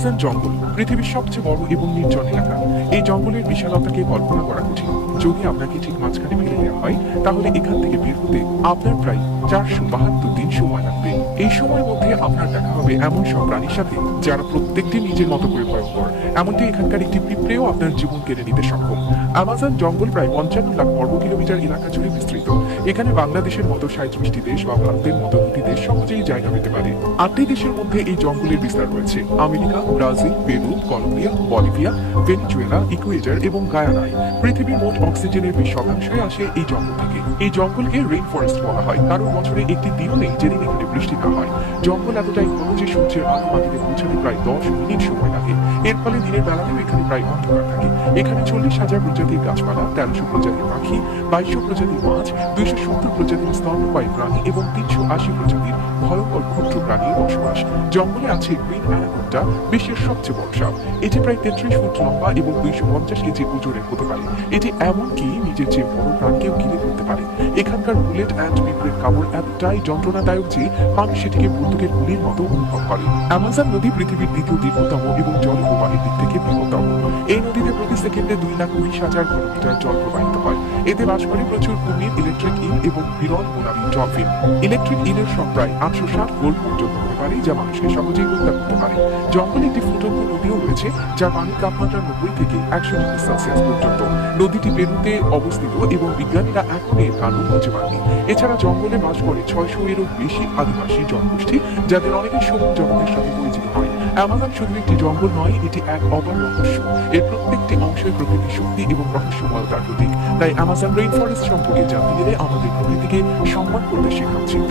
Amazon জঙ্গল পৃথিবীর সবচেয়ে বড় এবং নির্জন এলাকা। এই জঙ্গলের বিশালতাকে কল্পনা করা কঠিন। যদি আপনাকে ঠিক মাঝখানে ফেলে দেওয়া হয়, তাহলে এখান থেকে বের হতে আপনার প্রায় 472 দিন সময় লাগবে। এই সময়ের মধ্যে আপনার দেখা হবে এমন সব প্রাণীর সাথে যারা প্রত্যেকটি নিজের মতো করে ভয়ঙ্কর। এমনকি এখানকার একটি পিঁপড়েও আপনার জীবন কেড়ে নিতে সক্ষম। আমাজন জঙ্গল প্রায় 55 লাখ বর্গ কিলোমিটার এলাকা জুড়ে বিস্তৃত। এখানে বাংলাদেশের মতো 37টি দেশ বা ভারতের মতো 2টি দেশ সহজেই জায়গা পেতে পারে। 8টি দেশের মধ্যে এই জঙ্গলের বিস্তার রয়েছে: America, Brazil, Peru, Colombia, Bolivia, Venezuela, Ecuador এবং গায়ানায়। পৃথিবীর মোট অক্সিজেনের 20% আসে এই জঙ্গল থেকে। এই জঙ্গলকে রেইন ফরেস্ট বলা হয়, কারণ বছরে একটি দিনও নেই যেদিন এখানে বৃষ্টি না হয়। জঙ্গল এতটাই ঘন যে সূর্যের আলো মাটিতে পৌঁছাতে প্রায় 10 মিনিট সময় লাগে। এর ফলে দিনের বেলাতেও এখানে প্রায় অন্ধকার থাকে। এখানে 40,000 প্রজাতির গাছপালা, 1300 প্রজাতির পাখি, 2200 প্রজাতির মাছ, 270 প্রজাতির স্তন্যপায়ী প্রাণী এবং 380 প্রজাতির ভয়ঙ্কর ক্ষুদ্র প্রাণীর বসবাস। জঙ্গলে আছে গ্রিন অ্যানাকোন্ডা, বিশ্বের সবচেয়ে বড় সাপ। এটি প্রায় 33 ফুট লম্বা এবং 250 কেজি ওজনের হতে পারে। এটি এমনকি নিজের চেয়ে বড় প্রাণকেও ঘিরে ফেলতে পারে। এখানকার বুলেট অ্যান্ড পিঁপড়ের কামড় এতটাই যন্ত্রণাদায়ক যে মানুষ সেটিকে বন্দুকের গুলির মতো অনুভব করে। অ্যামাজন নদী পৃথিবীর দ্বিতীয় দীর্ঘতম এবং জলপ্রবাহের দিক থেকে বৃহত্তম। এই নদীতে প্রতি সেকেন্ডে 2,20,000 ঘনমিটার জল প্রবাহিত হয়। এতে বাস করে প্রচুর কুমির, ইলেকট্রিক ইল এবং বিরল মোনালি ডলফিন। ইলেকট্রিক ইলের সব প্রায় 860 ভোল্ট পর্যন্ত হতে পারে, যা মানুষকে সহজেই হত্যা করতে পারে। জঙ্গলে একটি ফুটন্ত নদীও রয়েছে, যার পানির তাপমাত্রা 90 থেকে 100 ডিগ্রি সেলসিয়াস পর্যন্ত। নদীটি পেরুতে অবস্থিত এবং বিজ্ঞানীরা এখনো এর কারণ খুঁজে পাননি। এছাড়া জঙ্গলে বাস করে 600 এরও বেশি আদিবাসী জনগোষ্ঠী, যাদের অনেকে সবুজ জগতের সাথে পরিচিত নয়। অ্যামাজন শুধু একটি জঙ্গল নয়, এটি এক অবাক রহস্য। এর প্রত্যেকটি অংশের প্রকৃতির শক্তি এবং রহস্যময়তার প্রতীক। তাই অ্যামাজন রেইন ফরেস্ট সম্পর্কে জানতে গেলে আমাদের প্রকৃতিকে সম্মান করতে শেখা উচিত।